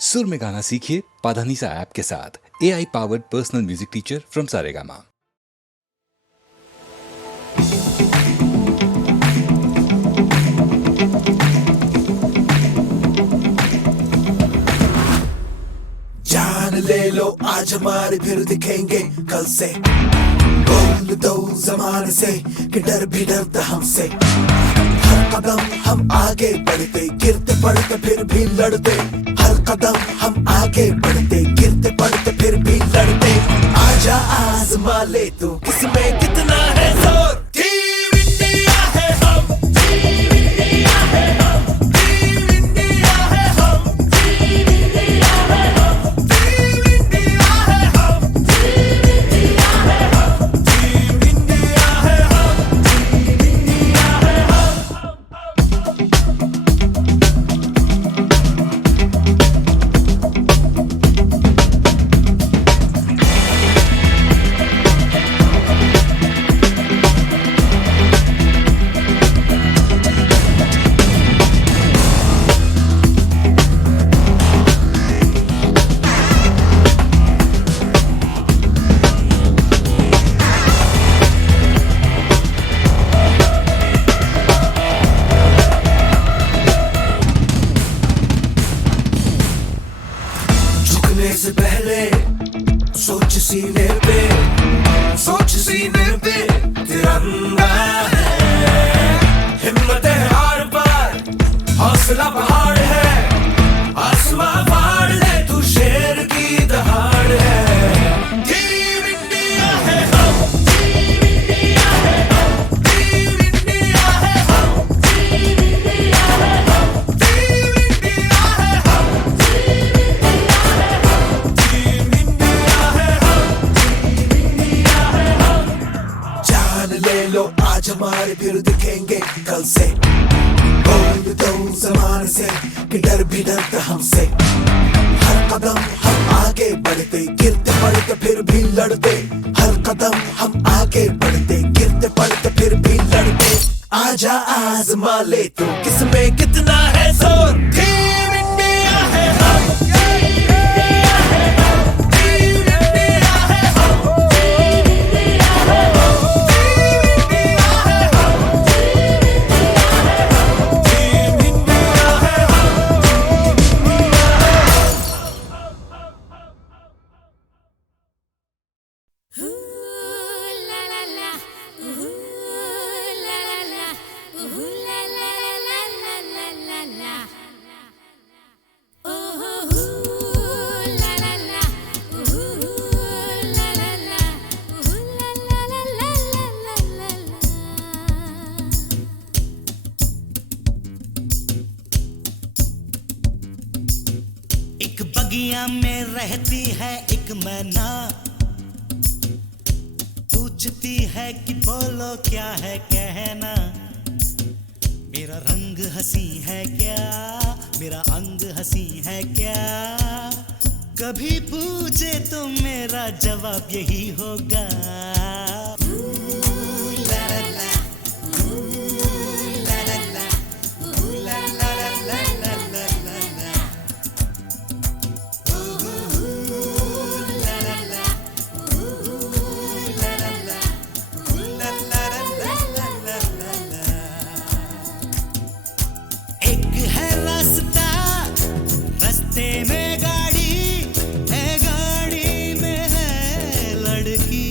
सुर में गाना सीखिए पाधानीसा ऐप के साथ। AI powered personal music teacher from Saregama. जान ले लो आज हमारे फिर दिखेंगे कल से। बोल दो जमाने से कि डर भी डरता हमसे। हर कदम हम आगे बढ़ते, गिरते पड़ते फिर भी लड़ते। हर कदम हम आगे बढ़ते, गिरते पड़ते फिर भी लड़ते। आजा आजमा ले तू किसमें कितना है जोर। टीम इंडिया है हम, टीम इंडिया है हम, टीम इंडिया है हम, टीम इंडिया है हम, टीम इंडिया है हम, टीम इंडिया है हम, टीम इंडिया है हम, टीम इंडिया है हम। झुकने से पहले सोच सीने पे, सोच सीने पे तिरंगा है। हिम्मत है हार पर, हौसला पहाड़ है। आसमां फाड़ ले तू शेर की दहाड़ है। टीम इंडिया है हम, टीम इंडिया है हम, टीम इंडिया है हम, टीम इंडिया है हम, टीम इंडिया है हम, टीम इंडिया है हम, टीम इंडिया है हम। जान ले लो आज हमारे फिर दिखेंगे कल से। बोल दो जमाने से कि डर भी डरता हमसे। हर कदम हम आगे बढ़ते, गिरते पड़ते फिर भी लड़ते। हर कदम हम आगे बढ़ते, गिरते पड़ते फिर भी लड़ते। आजा आजमा ले तू किसमें कितना है जोर। टीम इंडिया है हम, टीम इंडिया है हम, टीम इंडिया है हम, टीम इंडिया है हम, टीम इंडिया है हम, टीम इंडिया है हम। La la la, la la la, la la la la la la la. Oh la la la, la la la, la la la la la la. एक बगिया में रहती है एक मैना, पूछती है कि बोलो क्या है कहना। मेरा रंग हंसी है क्या, मेरा अंग हंसी है क्या। कभी पूछे तो मेरा जवाब यही होगा। ला ला ला, ला ला ला, ला ला ला ला ला ला ला। एक है रास्ता, रास्ते में गाड़ी है, गाड़ी में है लड़की।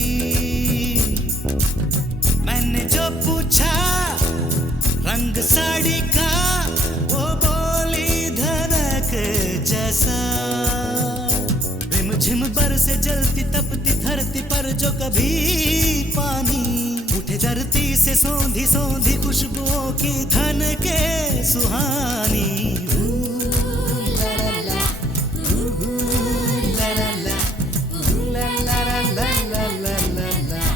मैंने जो पूछा रंग साड़ी का, वो बोली धड़क जैसा। रिमझिम बरसे जलती तपती धरती पर जो कभी पानी उठे धरती से सौंधी सौंधी खुशबुओं की धन के सुहानी। ला ला ला, ला ला ला, ला ला ला ला ला ला ला।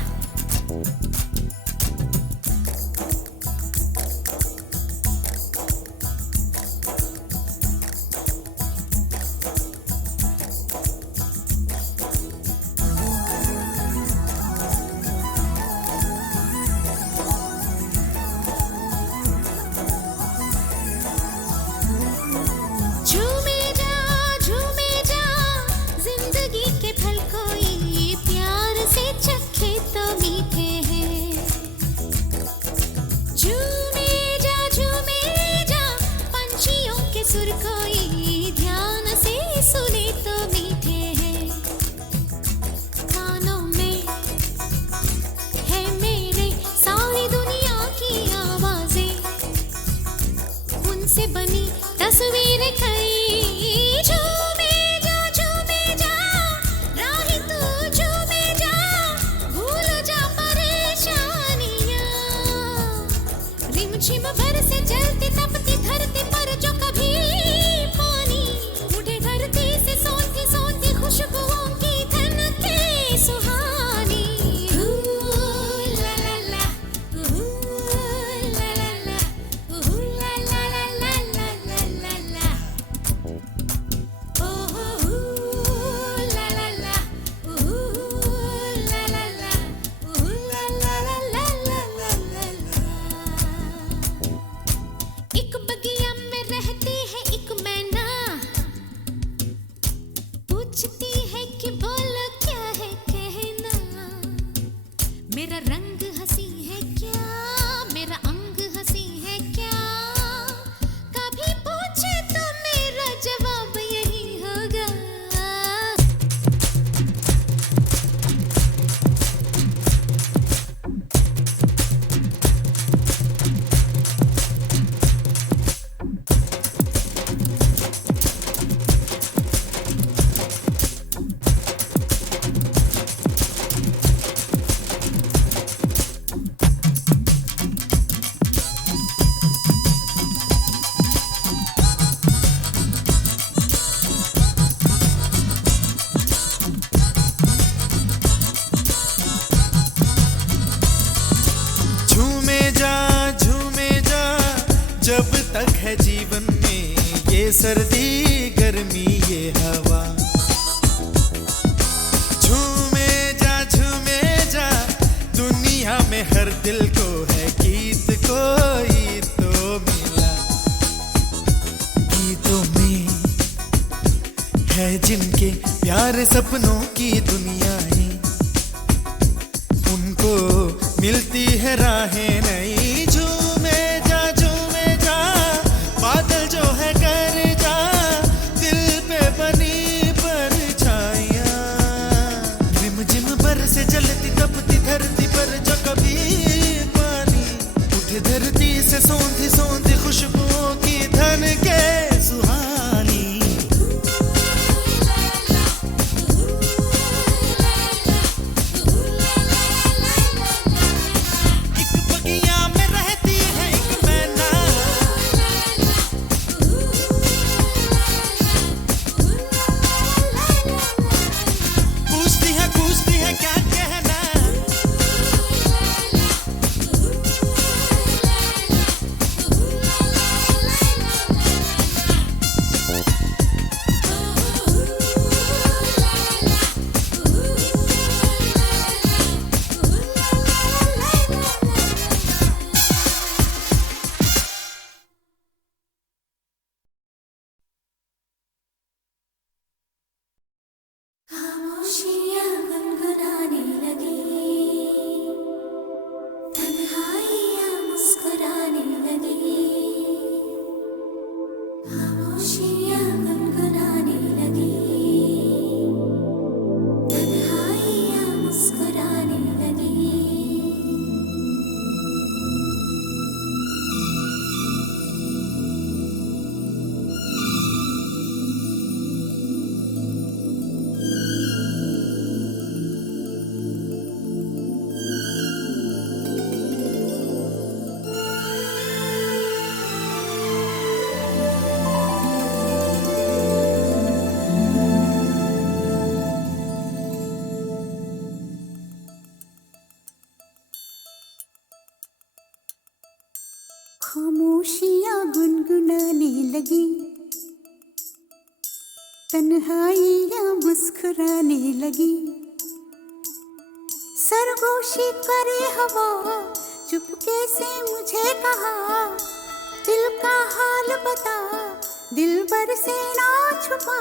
पूछती है कि बोलो क्या है कहना, मेरा रंग हंसी है क्या, मेरा अंग हंसी है क्या, कभी पूछे तो मेरा जवाब यही होगा। झूमे जा जब तक है जीवन में ये सर्दी गर्मी ये हवा। झूमे जा दुनिया में हर दिल को है गीत कोई तो मिला। गीतों में है जिनके प्यार सपनों की दुनियाएं, उनको मिलती है राहें नई। झूमे जा बादल जो है कर जा, दिल पे बनी परछाइयां। रिमझिम बरसे जलती तपती धरती पर जो कभी पानी उठे धरती से सौंधी सौंधी खुशबुओं की धन के सुहानी। खामोशियाँ गुनगुनाने लगी, तन्हाइयाँ मुस्कुराने लगी। खामोशियाँ गुनगुनाने लगी, तन्हाइयाँ मुस्कुराने लगी। खामोशियाँ गुनगुनाने लगी, तन्हाइयाँ मुस्कुराने लगी। सरगोशी करे हवा, चुपके से मुझे कहा, दिल का हाल बता, दिल भर से ना छुपा।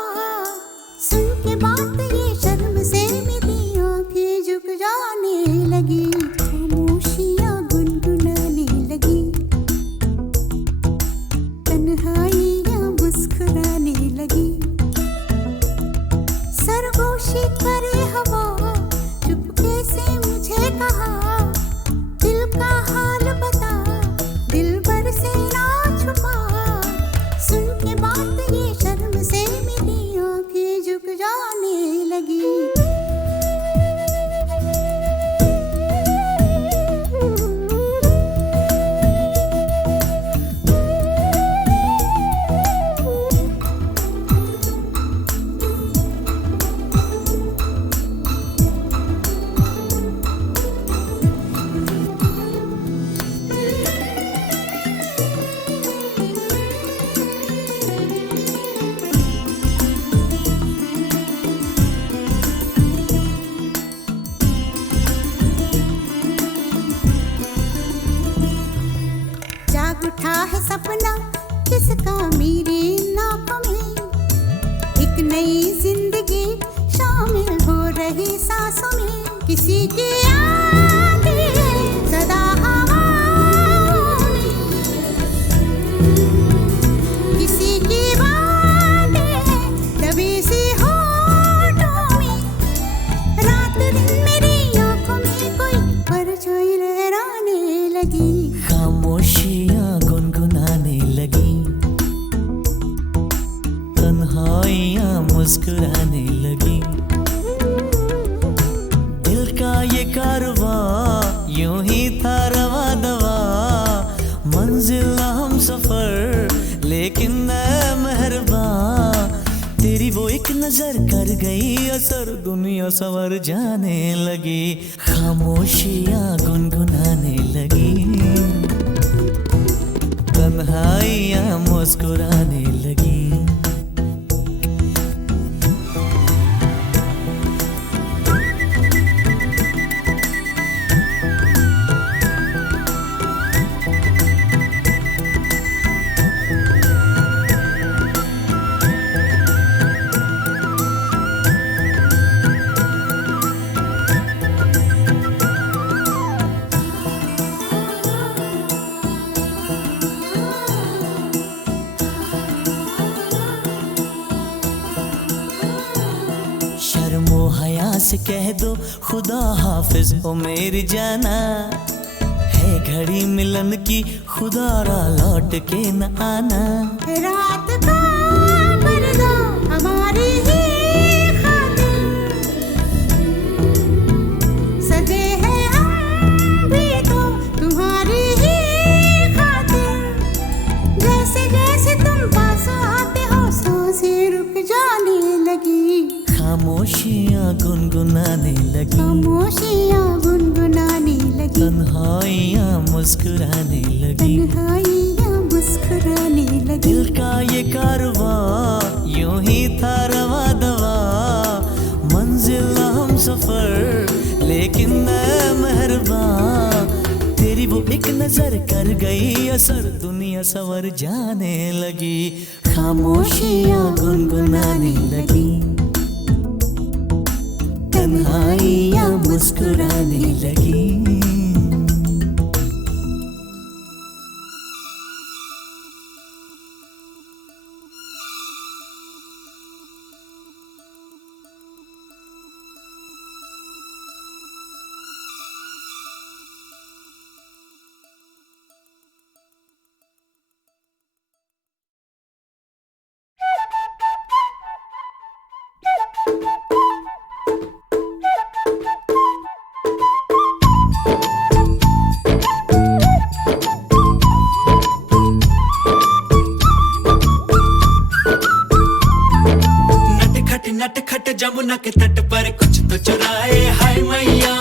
सुन के बात ये शर्म से मेरी आंखें झुक जाने लगी। खामोशियाँ गुनगुनाने लगी, तन्हाइयाँ मुस्कुराने लगी। सरगोशी करे हवा, चुपके से मुझे कहा, दिल का हाल बता, दिल भर से ना छुपा। सुन के बात ये शर्म से मेरी आंखें झुक जाने लगी। उठा है सपना किसका मेरे नाप में, एक नई जिंदगी किसी की आती है सदा हवाओं में, किसी की बातें हैं दबी सी होठों में, रात दिन मेरी आंखों में कोई परछाई लहराने लगी, खामोशियां गुनगुनाने लगी, तन्हाइयां मुस्कुराने लगी। दिल का ये कारवां यूं ही था रवा दवा, मंजिल हम सफर लेकिन मैं मेहरबान, तेरी वो एक नजर कर गई असर, दुनिया सवर जाने लगी, खामोशियां गुनगुनाने लगी, तन्हाइयां मुस्कुराने लगी। शर्मो हया से कह दो खुदा हाफिज ओ मेरी जाना, है घड़ी मिलन की खुदा रा लौट के न आना। रात का पर्दा हमारी ही खातिर सजे हैं हम भी तो तुम्हारी ही खातिर, जैसे जैसे तुम पास आते हो सांसें रुक जाने लगी, खामोशियां गुनगुनाने लगी, खामोशियां गुनगुनाने लगी, तन्हाइयां मुस्कुराने लगी। तन्हाइयां मुस्कुराने लगी। दिल का ये कारवां यूं ही था रवा दवा, मंजिल हम सफर लेकिन मैं मेहरबान, तेरी वो एक नजर कर गई असर, दुनिया सवर जाने लगी, खामोशियां गुनगुनाने लगी, तन्हाइयां मुस्कुराने लगी। नटखट जमुना के तट पर कुछ तो चुराए, हाय मैया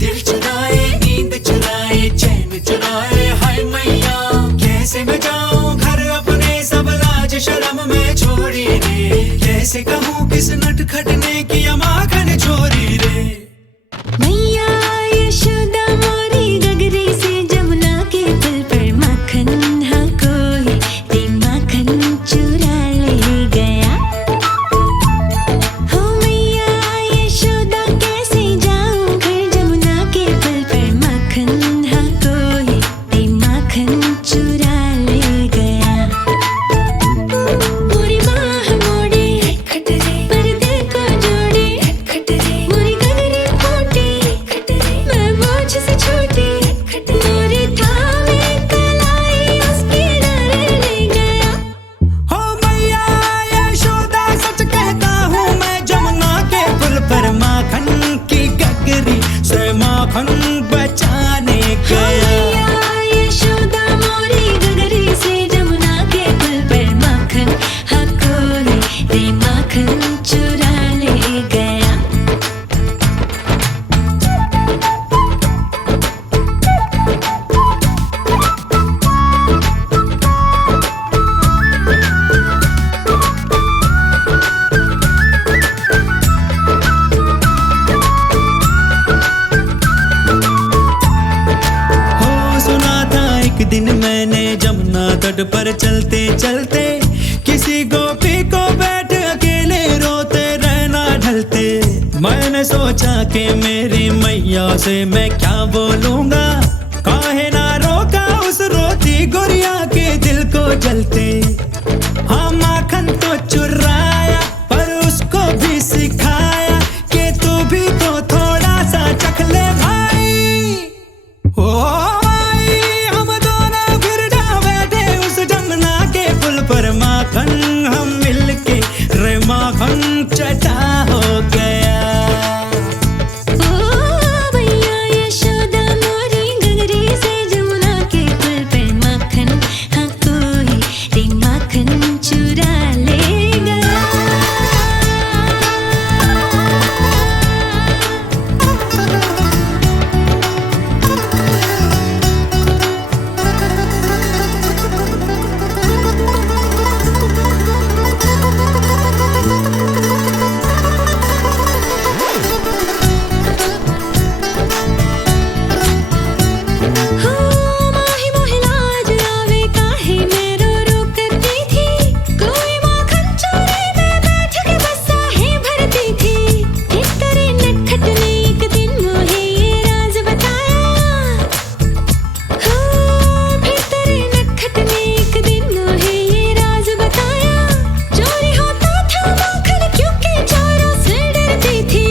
दिल चुराए, नींद चुराए, चैन चुराए, हाय मैया कैसे मैं जाऊं घर अपने, सब लाज शर्म में छोड़ी रे, कैसे कहूँ किस नटखट ने किया माखन चोरी रे। मैया यशोदा मोरी गगरी से जमुना के पुल पर माखन हाँ कोई रे माखन चुरा ले गया, हो मैया यशोदा कैसे जाऊं घर जमुना के पुल पर माखन हाँ कोई रे माखन चुरा ले गया। पूरी बाह मोड़ी पर्दे को जोड़ी, मोरी गगरी फूटी मैं बोझ से छोटी, मोरी थामे कलाई उसकी डर ले गया। हो मैया यशोदा सच कहता हूँ मैं, जमुना के पुल पर माखन की गगरी से माखन बचाने गया। मैया यशोदा मोरी गगरी से जमुना के पुल पर माखन हाँ कोई रे माखन चुरा ले गया। हो सुना था एक दिन मैंने जमुना तट पर चलते चलते, किसी गोपी को बैठ अकेले रोते रहना ढलते, मैंने मैं सोचा कि मेरी मैया से मैं क्या बोलूंगा, काहे ना रोका उस रोती गुड़िया के दिल को जलते। हाँ माखन तो चुराया पर उसको भी सिखाया कि तू भी तो थोड़ा सा चख ले भाई। ओ भाई हम दोनों फिर जा बैठे उस जमुना के पुल पर, माखन हम मिलके रे माखन चटा हो गया। ओ भैया यशोदा मोरी गगरी से जमुना के पुल पर माखन, हाँ कोई रे माखन चुरा ले गया। माही मोहे लाज आवे काहे मैं रो रो करती थी, कोई माखन चोरी में बैठ के बस आहें भरती थी। फिर तेरे नटखट ने एक दिन मोहे ये राज बताया, फिर तेरे नटखट ने एक दिन मोहे ये राज बताया। चोरी होता था माखन क्योंकि चोरों से डरती थी,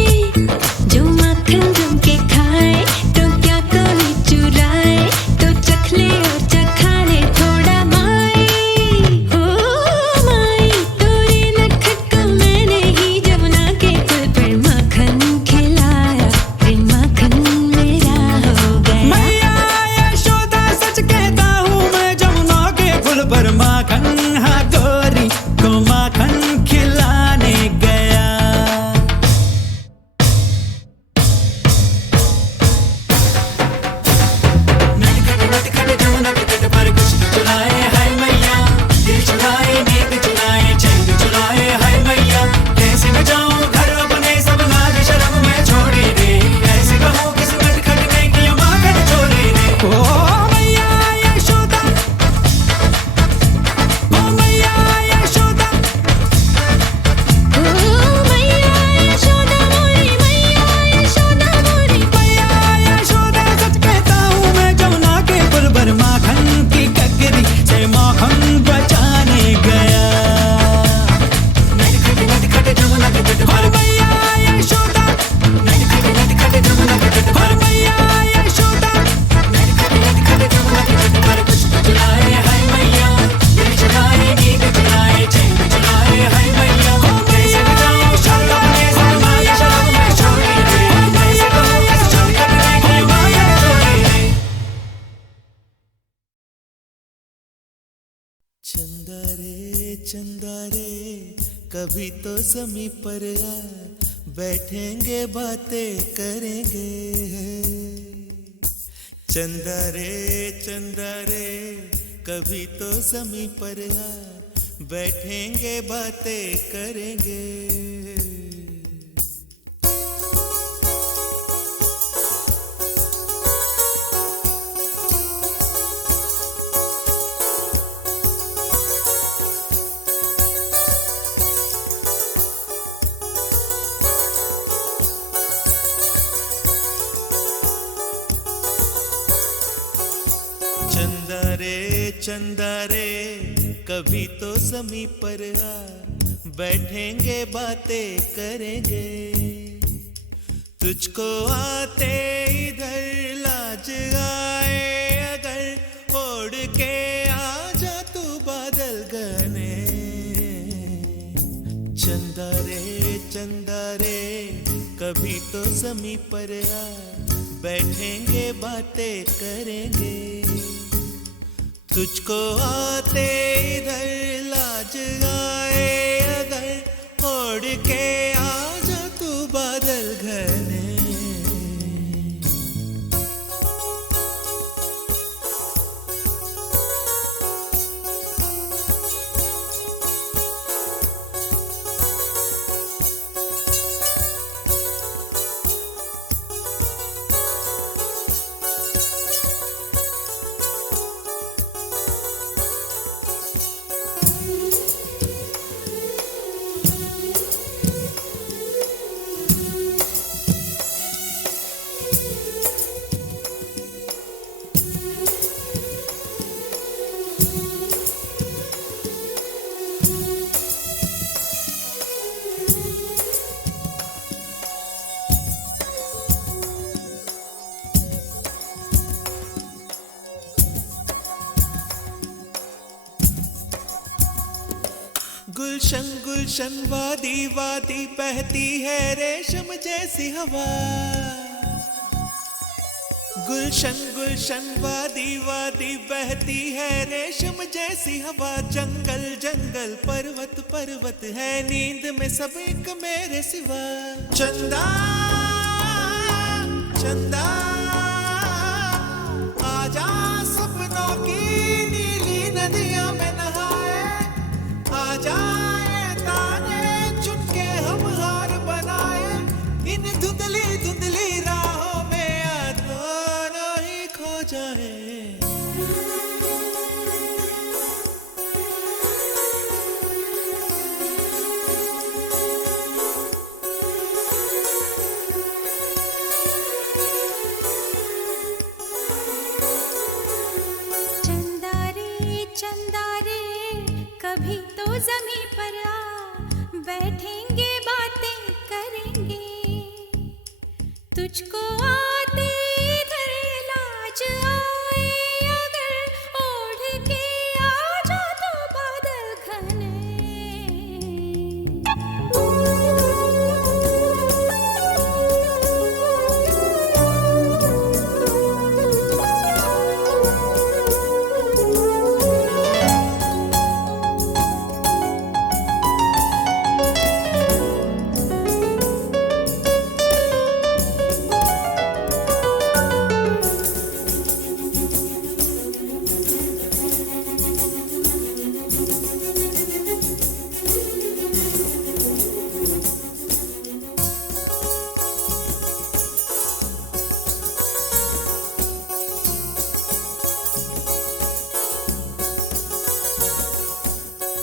जो माखन जम के खाए तो क्या कोई चुराए, तो चख ले और चखा ले थोड़ा माई। ओ माई तोरे नटखट को मैंने ही जमुना के पुल पर माखन खिलाया, फिर माखन मेरा हो गया। मैया यशोदा सच कहता हूँ मैं, जमुना के पुल पर माखन हाँ गोरी को माखन खिलाने गया। नटखट जमुना के तट पर कुछ तो चुराए हाय मैया, दिल चुराए नेक चुराए चैन चुराए हाय मैया। कैसे न जाऊं घर अपने सब लाज शर्म में छोड़े रे, कैसे कहूँ किस नटखट ने किया माखन चोरी रे। ओ मैया यशोदा, ओ मैया यशोदा, ओ मैया यशोदा मोरी, मैया यशोदा मोरी। मैया यशोदा सच कहता हूँ मैं, जमुना के पुल पर माखन की ककरी से माखन बचाने गया। नटखट जमुना के तट पर मैया यशोदा, नटखट जमुना के तट पर मैया यशोदा, नटखट जमुना के तट पर कुछ तो चुराए हाय मैया, दिल चुराए नींद चुराए चैन चुराए हाय मैया। कैसे न जाऊं शर्म अपने सब लाज शर्म में छोड़े रे, कैसे कहूँ किस नटखट ने किया माखन चोरी रे। चंदा रे कभी तो ज़मीं पर आ, बैठेंगे बातें करेंगे। चंदा रे कभी तो ज़मीं पर आ, बैठेंगे बातें करेंगे। चंदा रे कभी तो ज़मीं पर आ, बैठेंगे बातें करेंगे। तुझको आते इधर लाज आए अगर, ओढ़ के आ जा तू बादल घने। चंदा रे कभी तो ज़मीं पर आ, बैठेंगे बातें करेंगे। तुझको आते इधर लाज आए अगर, ओढ़ के आ जा तू बादल घने। गुलशन वादी वादी बहती है रेशम जैसी हवा। गुलशन गुलशन वादी वादी बहती है रेशम जैसी हवा। जंगल जंगल पर्वत पर्वत है नींद में सब एक मेरे सिवा। चंदा चंदा आजा सपनों की नीली नदियों में नहाए। आजा ये ताने चुनके हम हार बनाए। इन धुंधली धुंधली राहों में याद दोनों ही खो जाए। चंदा रे कभी तो ज़मीं पर आ, बैठेंगे बातें करेंगे। तुझको आते इधर लाज आए अगर ओढ़ के आ जा तो बादल घने।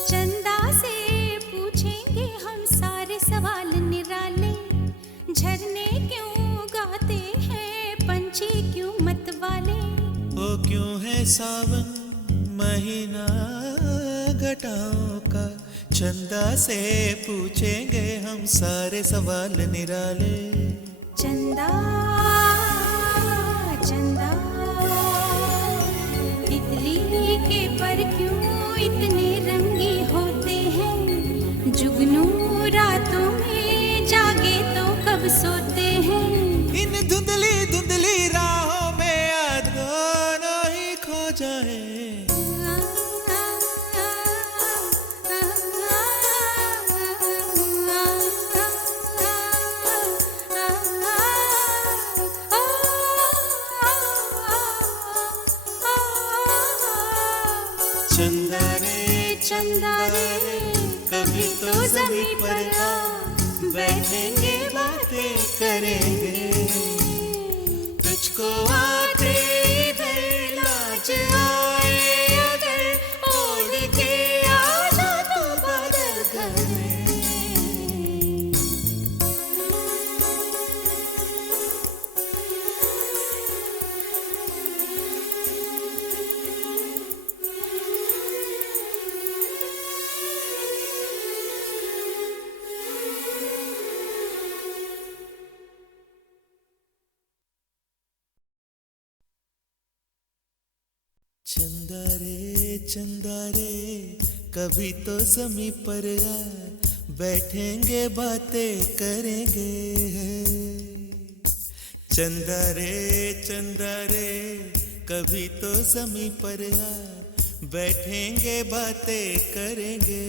चंदा से पूछेंगे हम सारे सवाल निराले। झरने क्यों गाते हैं पंछी क्यों मत वाले। ओ क्यों है सावन महीना घटाओं का। चंदा से पूछेंगे हम सारे सवाल निराले। चंदा चंदा तितली के पर क्यों इतने रंगी होते हैं। जुगनू रातों में जागे तो कब सोते हैं। इन धुंधली धुंधली राहों में याद दोनों ही खो जाए। चंदा रे चंदा रे कभी तो ज़मीं पर आ, बैठेंगे बातें करेंगे। तुझको आते इधर लाज आए अगर ओढ़ के आ जा तो बादल घने। चंदा रे कभी तो ज़मीं पर आ, बैठेंगे बातें करेंगे। चंदा रे कभी तो ज़मीं पर आ, बैठेंगे बातें करेंगे।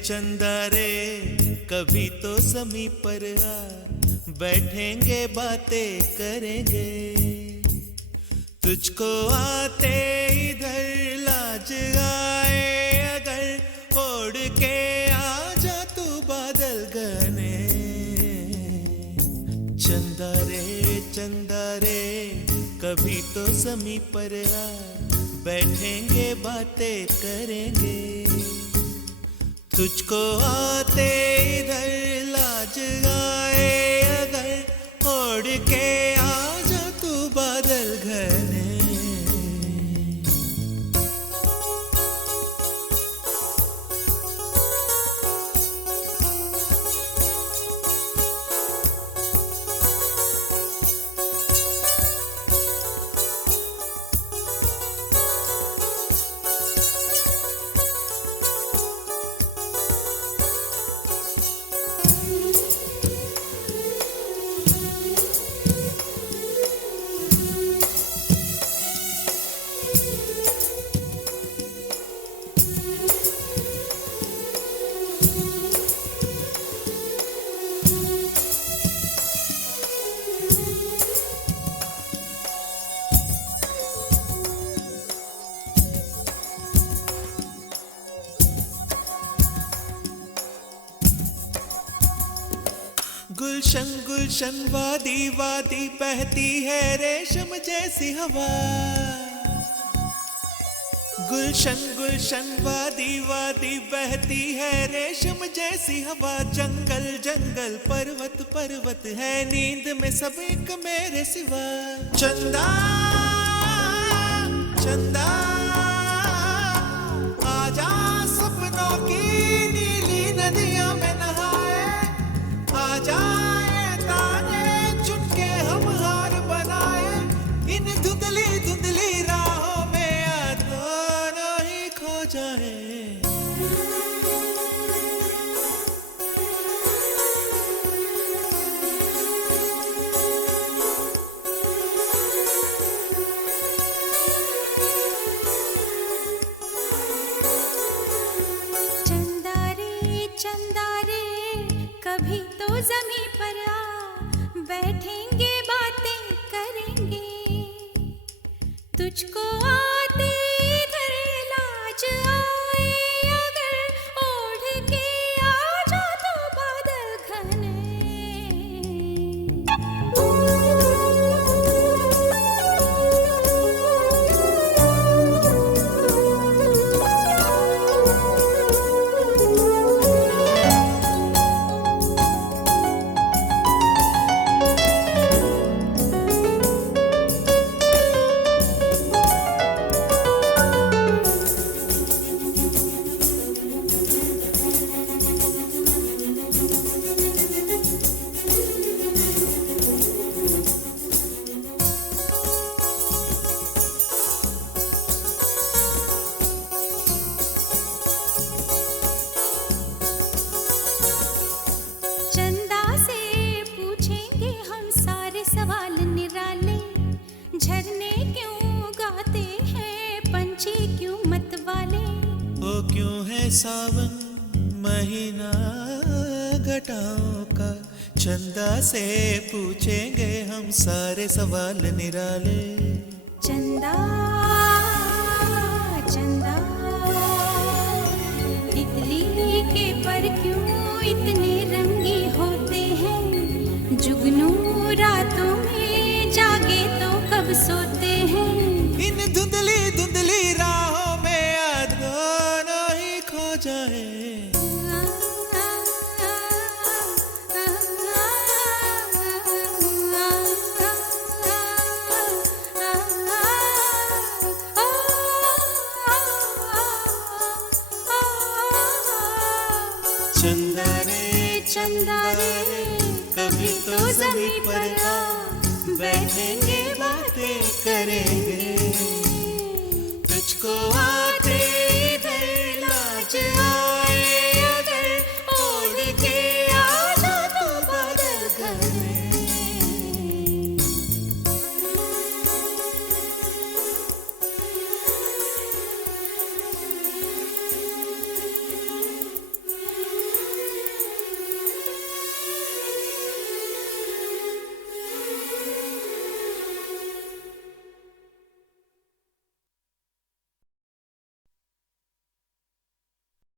चंदा रे कभी तो ज़मीं पर आ, बैठेंगे बातें करेंगे। तुझको आते इधर लाज आए अगर ओढ़ के आ जा तू बादल घने। चंदा रे कभी तो ज़मीं पर आ, बैठेंगे बातें करेंगे। तुझको आते इधर लाज आए अगर ओढ़ के आ जा तू गुलशन वादी वादी बहती है रेशम जैसी हवा। गुलशन गुलशन वादी वादी बहती है रेशम जैसी हवा। जंगल जंगल पर्वत पर्वत है नींद में सब एक मेरे सिवा। चंदा चंदा आजा सपनों की नीली नदियों में नहाए। आजा ये ताने चुनके हम हार बनाए। इन धुंधली धुंधली राहों में दोनों ही खो जाए। चंदा रे कभी तो ज़मीं पर आ, बैठेंगे बातें करेंगे। तुझको आते इधर लाज आए अगर ओढ़ के आ जा तो बादल घने। चंदा से पूछेंगे हम सारे सवाल निराले। झरने क्यों गाते हैं पंछी क्यों मतवाले। ओ क्यों है सावन महीना घटाओं का। चंदा से पूछेंगे हम सारे सवाल निराले। चंदा चंदा तितली के पर क्यों इतने रंगी होते हैं। जुगनू रातों में जागे तो कब सोते हैं। इन धुंधली धुंधली राहों में दोनों ही खो जाए। चंदा रे कभी तो ज़मीं पर आ, बैठेंगे बातें करेंगे। तुझको